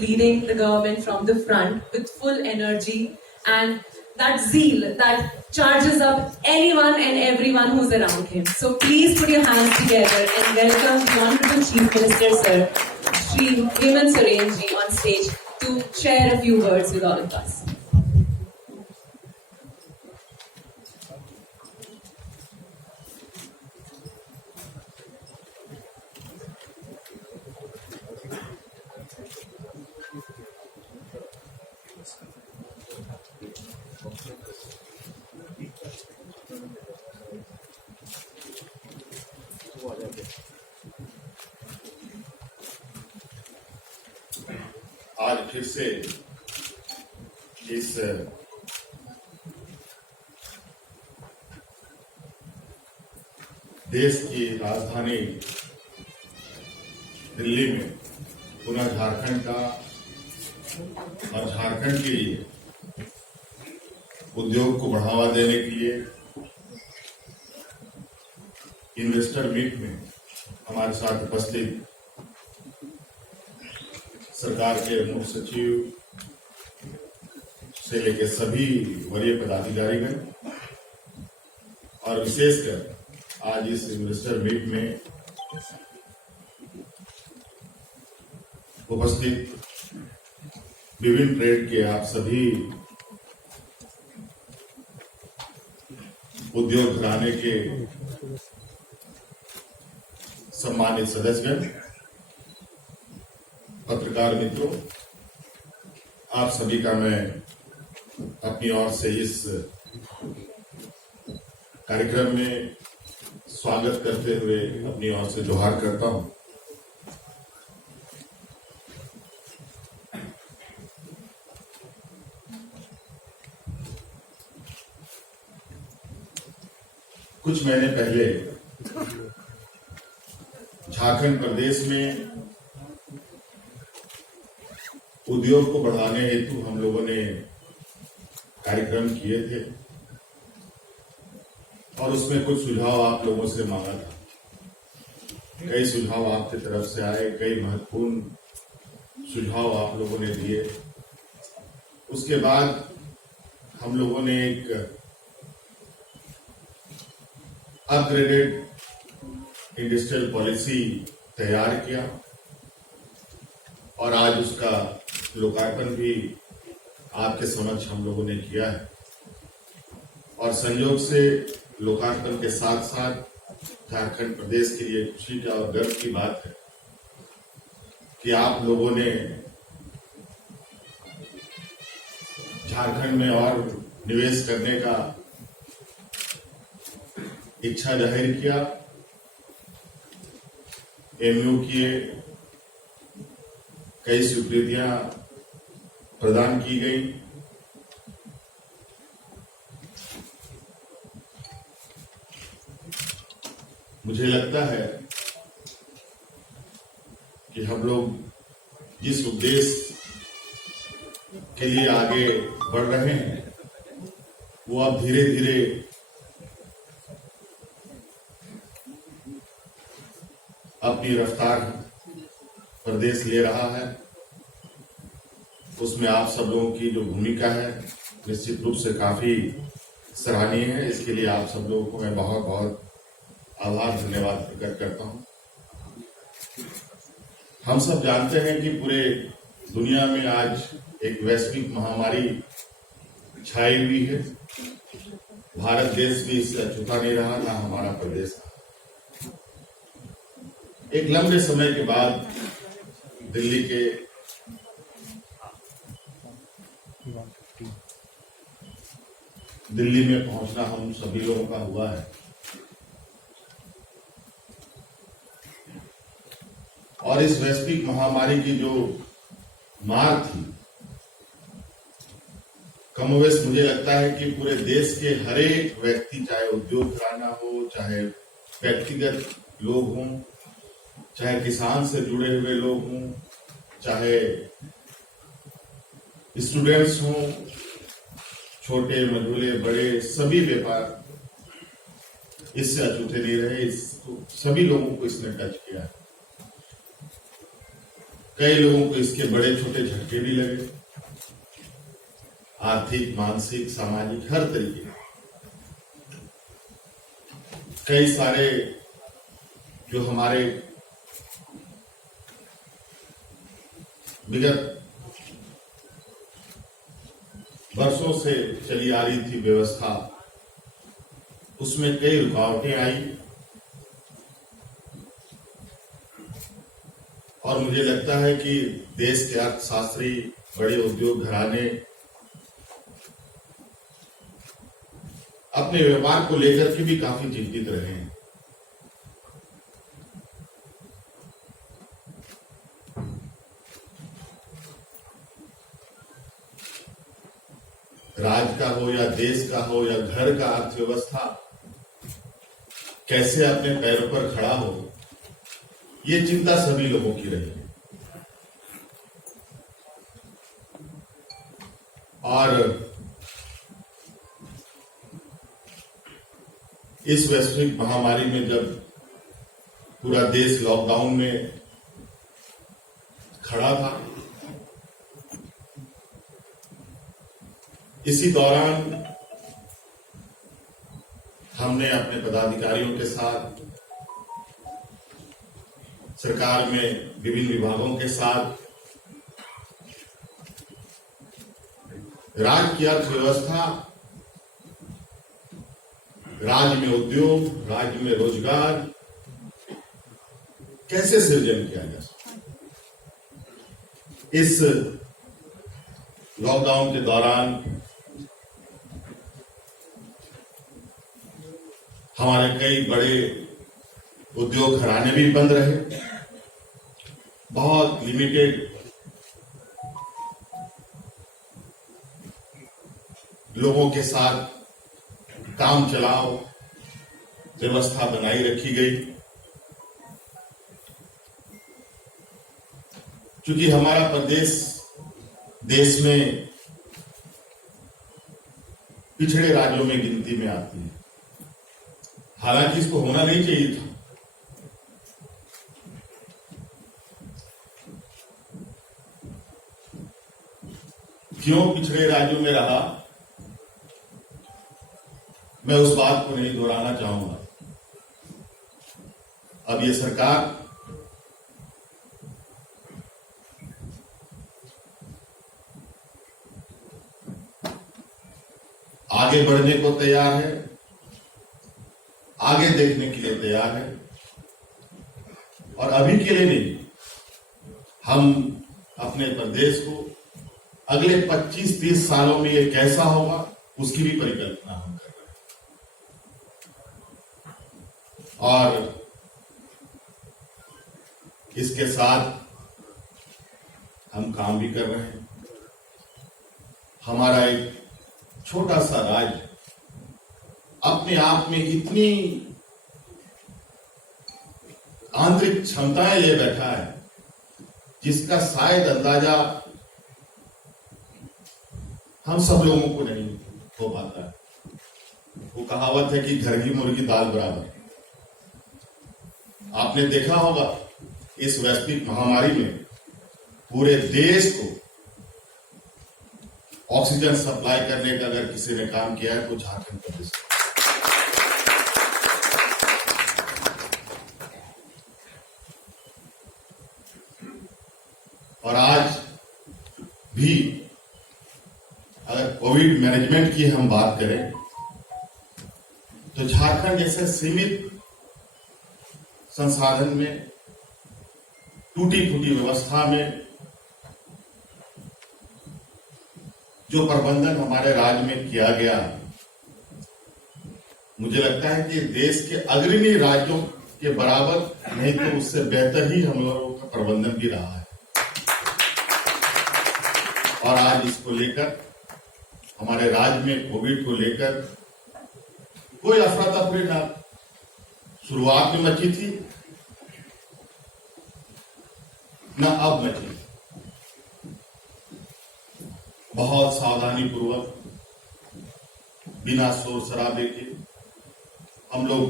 leading the government from the front with full energy and that zeal that charges up anyone and everyone who's around him. So please put your hands together and welcome the Honorable Chief Minister, Sir, Shri Hemant Soren ji on stage to share a few words with all of us. आज फिर से इस देश की राजधानी दिल्ली में पुनः झारखंड का और झारखंड के लिए उद्योग को बढ़ावा देने के लिए इन्वेस्टर मीट में हमारे साथ उपस्थित सरकार के मुख्य सचिव से लेकर सभी वरीय पदाधिकारीगण और विशेषकर आज इस इन्वेस्टर मीट में उपस्थित विभिन्न ट्रेड के आप सभी उद्योग घराने के सम्मानित सदस्यगण, पत्रकार मित्रों, आप सभी का मैं अपनी ओर से इस कार्यक्रम में स्वागत करते हुए अपनी ओर से जोहार करता हूं। कुछ महीने पहले झारखंड प्रदेश में उद्योग को बढ़ाने हेतु हम लोगों ने कार्यक्रम किए थे और उसमें कुछ सुझाव आप लोगों से मांगा था। कई सुझाव आपकी तरफ से आए, कई महत्वपूर्ण सुझाव आप लोगों ने दिए। उसके बाद हम लोगों ने एक अपग्रेडेड इंडस्ट्रियल पॉलिसी तैयार किया और आज उसका लोकार्पण भी आपके समक्ष हम लोगों ने किया है। और संयोग से लोकार्पण के साथ साथ झारखंड प्रदेश के लिए खुशी का और गर्व की बात है कि आप लोगों ने झारखंड में और निवेश करने का इच्छा जाहिर किया, एमयू किए, कई स्वीकृतियां प्रदान की गई। मुझे लगता है कि हम लोग जिस उद्देश्य के लिए आगे बढ़ रहे हैं वो अब धीरे धीरे अपनी रफ्तार प्रदेश ले रहा है। उसमें आप सब लोगों की जो भूमिका है निश्चित रूप से काफी सराहनीय है। इसके लिए आप सब लोगों को मैं बहुत बहुत आभार धन्यवाद प्रकट करता हूं। हम सब जानते हैं कि पूरे दुनिया में आज एक वैश्विक महामारी छाई हुई है। भारत देश भी इससे अछूता नहीं रहा, ना हमारा प्रदेश। एक लंबे समय के बाद दिल्ली के दिल्ली में पहुंचना हम सभी लोगों का हुआ है और इस वैश्विक महामारी की जो मार थी, कमोवेश मुझे लगता है कि पूरे देश के हर एक व्यक्ति, चाहे उद्योग घराना हो, चाहे व्यक्तिगत लोग हों, चाहे किसान से जुड़े हुए लोग हों, चाहे स्टूडेंट्स हों, छोटे मझोले बड़े सभी व्यापार इससे अछूते नहीं रहे। सभी लोगों को इसने टच किया है। कई लोगों को इसके बड़े छोटे झटके भी लगे, आर्थिक, मानसिक, सामाजिक, हर तरीके। कई सारे जो हमारे विगत वर्षों से चली आ रही थी व्यवस्था, उसमें कई रुकावटें आई और मुझे लगता है कि देश के अर्थशास्त्री, बड़े उद्योग घराने अपने व्यापार को लेकर के भी काफी चिंतित रहे हैं। राज्य का हो या देश का हो या घर का अर्थव्यवस्था कैसे अपने पैरों पर खड़ा हो, ये चिंता सभी लोगों की रही है। और इस वैश्विक महामारी में जब पूरा देश लॉकडाउन में खड़ा था, इसी दौरान हमने अपने पदाधिकारियों के साथ, सरकार में विभिन्न विभागों के साथ राज्य की अर्थव्यवस्था, राज्य में उद्योग, राज्य में रोजगार कैसे सृजन किया जा सकता। इस लॉकडाउन के दौरान हमारे कई बड़े उद्योग घराने भी बंद रहे, बहुत लिमिटेड लोगों के साथ काम चलाओ व्यवस्था बनाई रखी गई। क्योंकि हमारा प्रदेश देश में पिछड़े राज्यों में गिनती में आती है, हालांकि इसको होना नहीं चाहिए था। क्यों पिछड़े राज्यों में रहा, मैं उस बात को नहीं दोहराना चाहूंगा। अब ये सरकार आगे बढ़ने को तैयार है, आगे देखने के लिए तैयार है, और अभी के लिए नहीं, हम अपने प्रदेश को अगले 25-30 सालों में ये कैसा होगा उसकी भी परिकल्पना हम कर रहे हैं। और इसके साथ हम काम भी कर रहे हैं। हमारा एक छोटा सा राज्य अपने आप में इतनी आंतरिक क्षमताएं ले बैठा है जिसका शायद अंदाजा हम सब लोगों को नहीं हो पाता है। वो कहावत है कि घर की मुर्गी दाल बराबर। आपने देखा होगा इस वैश्विक महामारी में पूरे देश को ऑक्सीजन सप्लाई करने का अगर किसी ने काम किया है तो झारखंड प्रदेश। और आज भी अगर कोविड मैनेजमेंट की हम बात करें तो झारखंड जैसे सीमित संसाधन में, टूटी फूटी व्यवस्था में जो प्रबंधन हमारे राज्य में किया गया, मुझे लगता है कि देश के अग्रणी राज्यों के बराबर नहीं तो उससे बेहतर ही हम लोगों का प्रबंधन भी रहा है। और आज इसको लेकर हमारे राज्य में कोविड को लेकर कोई अफरा तफरी ना शुरुआत में मची थी न अब मची। बहुत सावधानी पूर्वक, बिना शोर शराबे के हम लोग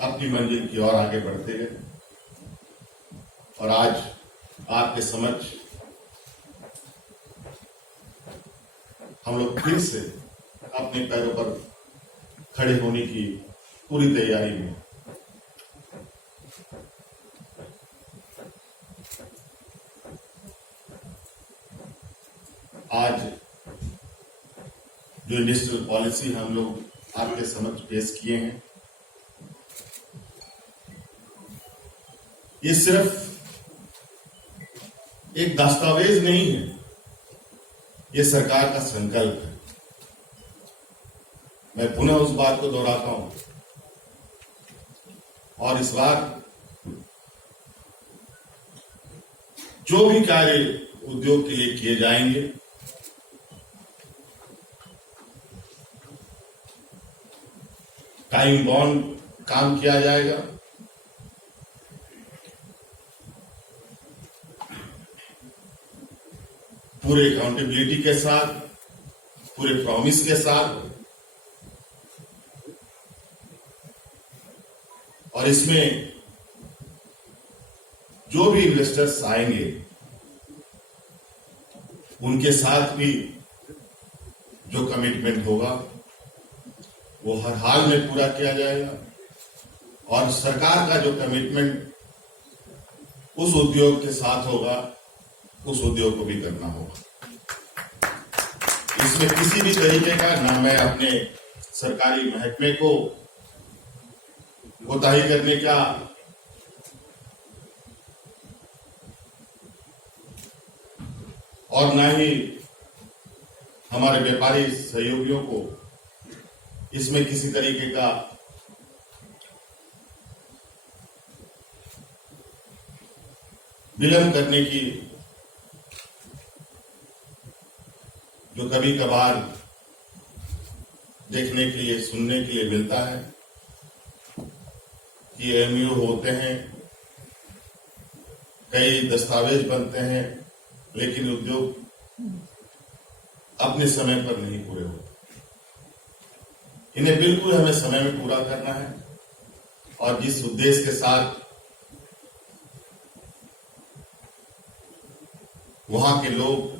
अपनी मंजिल की ओर आगे बढ़ते गए। और आज आपके समक्ष हम लोग फिर से अपने पैरों पर खड़े होने की पूरी तैयारी में। आज जो इंडस्ट्रियल पॉलिसी हम लोग आपके समक्ष पेश किए हैं, ये सिर्फ एक दस्तावेज नहीं है, ये सरकार का संकल्प है। मैं पुनः उस बात को दोहराता हूं और इस बार जो भी कार्य उद्योग के लिए किए जाएंगे, टाइम बाउंड काम किया जाएगा। पूरे अकाउंटेबिलिटी के साथ, पूरे प्रॉमिस के साथ, और इसमें जो भी इन्वेस्टर्स आएंगे उनके साथ भी जो कमिटमेंट होगा वो हर हाल में पूरा किया जाएगा, और सरकार का जो कमिटमेंट उस उद्योग के साथ होगा उस उद्योग को भी करना होगा। इसमें किसी भी तरीके का ना मैं अपने सरकारी महकमे को कोताही करने का और ना ही हमारे व्यापारी सहयोगियों को इसमें किसी तरीके का विलंब करने की जो कभी कभार देखने के लिए, सुनने के लिए मिलता है कि एमयू होते हैं, कई दस्तावेज बनते हैं, लेकिन उद्योग अपने समय पर नहीं पूरे होते। इन्हें बिल्कुल हमें समय में पूरा करना है, और जिस उद्देश्य के साथ वहां के लोग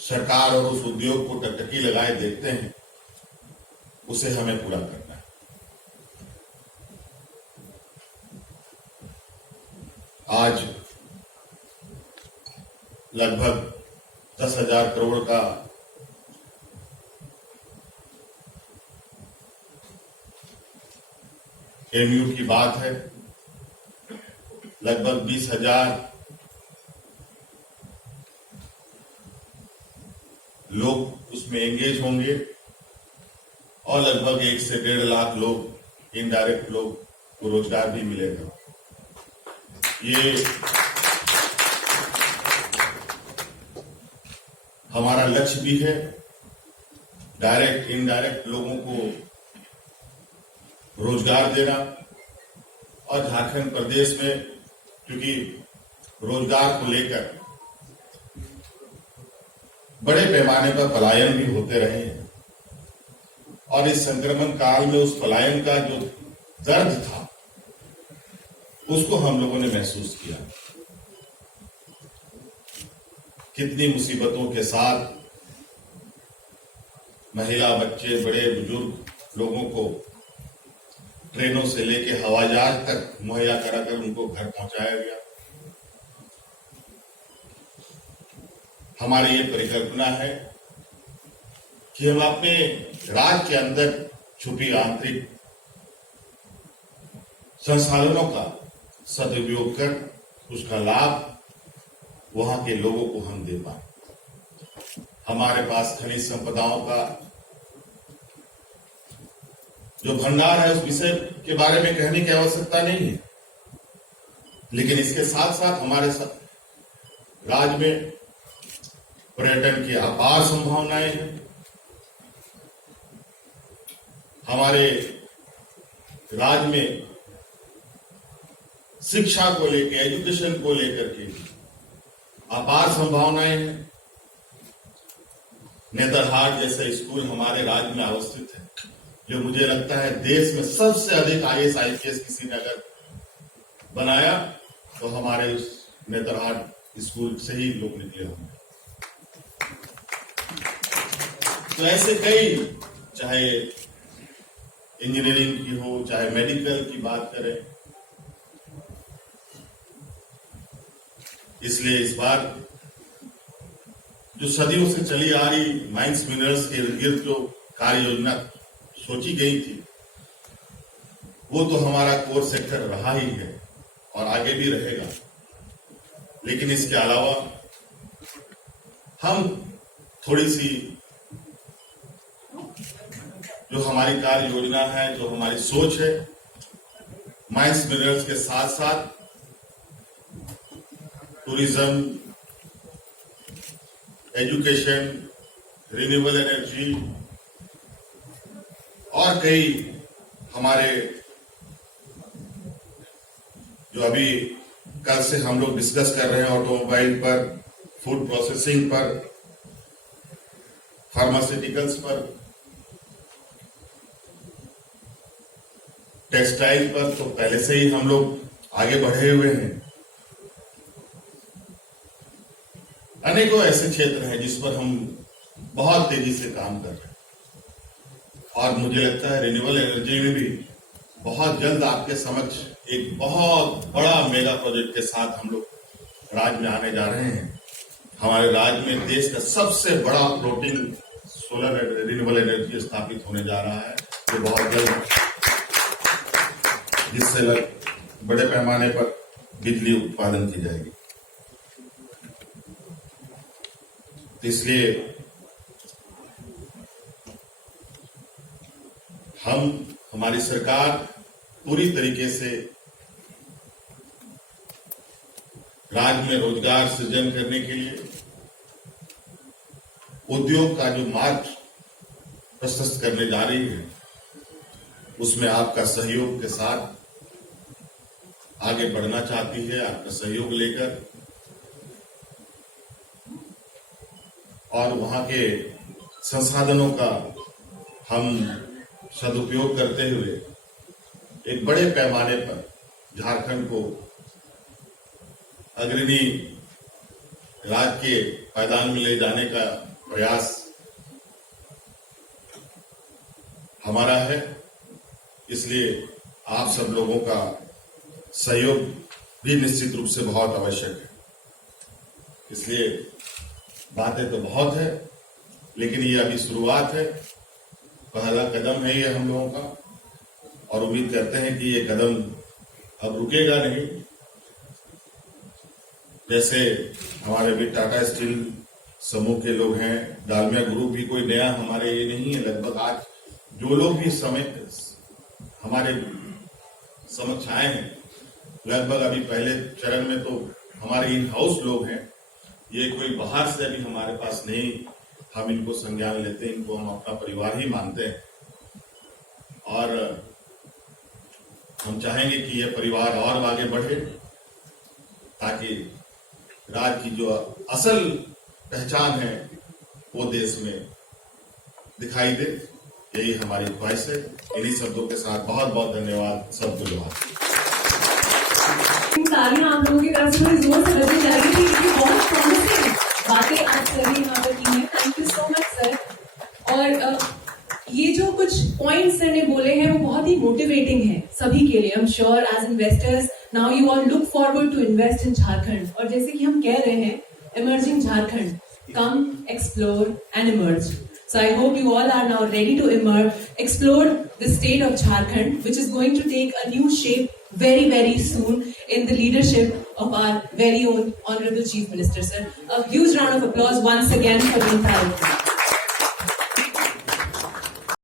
सरकार और उस उद्योग को टकटकी लगाए देखते हैं, उसे हमें पूरा करना है। आज लगभग 10,000 करोड़ का एमयू की बात है। लगभग 20,000 लोग उसमें एंगेज होंगे, और लगभग 1 से 1.5 लाख लोग, इनडायरेक्ट लोग को रोजगार भी मिलेगा। ये हमारा लक्ष्य भी है, डायरेक्ट इनडायरेक्ट लोगों को रोजगार देना। और झारखंड प्रदेश में क्योंकि रोजगार को लेकर बड़े पैमाने पर पलायन भी होते रहे हैं, और इस संक्रमण काल में उस पलायन का जो दर्द था उसको हम लोगों ने महसूस किया। कितनी मुसीबतों के साथ महिला, बच्चे, बड़े बुजुर्ग लोगों को ट्रेनों से लेके हवाई जहाज तक मुहैया कराकर उनको घर पहुंचाया गया। हमारी ये परिकल्पना है कि हम अपने राज्य के अंदर छुपी आंतरिक संसाधनों का सदुपयोग कर उसका लाभ वहां के लोगों को हम दे पाए। हमारे पास खनिज संपदाओं का जो भंडार है, उस विषय के बारे में कहने की आवश्यकता नहीं है, लेकिन इसके साथ साथ हमारे राज्य में पर्यटन की अपार संभावनाएं हैं। हमारे राज्य में शिक्षा को लेकर, एजुकेशन को लेकर के अपार संभावनाएं हैं। नेतरहाट जैसा स्कूल हमारे राज्य में अवस्थित है, जो मुझे लगता है देश में सबसे अधिक IAS IPS किसी ने अगर बनाया तो हमारे उस नेतरहाट स्कूल से ही लोग निकले होंगे। तो ऐसे कई, चाहे इंजीनियरिंग की हो, चाहे मेडिकल की बात करें, इसलिए इस बार जो सदियों से चली आ रही माइंस मिनरल्स के इर्द गिर्द जो कार्य योजना सोची गई थी, वो तो हमारा कोर सेक्टर रहा ही है और आगे भी रहेगा। लेकिन इसके अलावा हम थोड़ी सी जो हमारी कार्य योजना है, जो हमारी सोच है, माइंस मिनरल्स के साथ साथ टूरिज्म, एजुकेशन, रिन्यूएबल एनर्जी और कई हमारे जो अभी कल से हम लोग डिस्कस कर रहे हैं, ऑटोमोबाइल पर, फूड प्रोसेसिंग पर, फार्मास्यूटिकल्स पर, टेक्सटाइल पर, तो पहले से ही हम लोग आगे बढ़े हुए हैं। अनेकों ऐसे क्षेत्र हैं जिस पर हम बहुत तेजी से काम कर रहे हैं और मुझे लगता है रिन्यूएबल एनर्जी में भी बहुत जल्द आपके समक्ष एक बहुत बड़ा मेगा प्रोजेक्ट के साथ हम लोग राज्य में आने जा रहे हैं। हमारे राज्य में देश का सबसे बड़ा फ्लोटिंग सोलर रिन्यूएबल एनर्जी स्थापित होने जा रहा है, जो बहुत जल्द, जिससे बड़े पैमाने पर बिजली उत्पादन की जाएगी। तो इसलिए हमारी सरकार पूरी तरीके से राज्य में रोजगार सृजन करने के लिए उद्योग का जो मार्ग प्रशस्त करने जा रही है, उसमें आपका सहयोग के साथ आगे बढ़ना चाहती है, आपका सहयोग लेकर और वहां के संसाधनों का हम सदुपयोग करते हुए एक बड़े पैमाने पर झारखंड को अग्रणी राज्य के पायदान में ले जाने का प्रयास हमारा है। इसलिए आप सब लोगों का सहयोग भी निश्चित रूप से बहुत आवश्यक है। इसलिए बातें तो बहुत है, लेकिन ये अभी शुरुआत है, पहला कदम है ये हम लोगों का, और उम्मीद करते हैं कि ये कदम अब रुकेगा नहीं। जैसे हमारे भी टाटा स्टील समूह के लोग हैं, डालमिया ग्रुप भी कोई नया हमारे ये नहीं है। लगभग आज जो लोग भी हमारे समक्ष आए हैं, लगभग अभी पहले चरण में तो हमारे इन हाउस लोग हैं, ये कोई बाहर से अभी हमारे पास नहीं, हम इनको संज्ञान में लेते हैं, इनको हम अपना परिवार ही मानते हैं और हम चाहेंगे कि यह परिवार और आगे बढ़े, ताकि राज्य की जो असल पहचान है वो देश में दिखाई दे। यही हमारी ख्वाहिश है। इन्हीं शब्दों के साथ बहुत बहुत धन्यवाद सबको। जोहार। तालियां आप लोगों की तरफ से थोड़ी जोर से बजनी चाहिए थी, क्योंकि बहुत प्रॉमिसिंग बातें आप सभी यहाँ पर की हैं। Thank you so much sir. और ये जो कुछ पॉइंट्स सर ने बोले हैं वो बहुत ही मोटिवेटिंग है सभी के लिए। I am sure as investors now you all look forward to invest in Jharkhand. और जैसे कि हम कह रहे हैं, emerging Jharkhand, come explore and emerge. So I hope you all are now ready to explore the state of Jharkhand, which is going to take a new shape very, very soon in the leadership of our very own Honorable Chief Minister, sir. A huge round of applause once again for the entire team.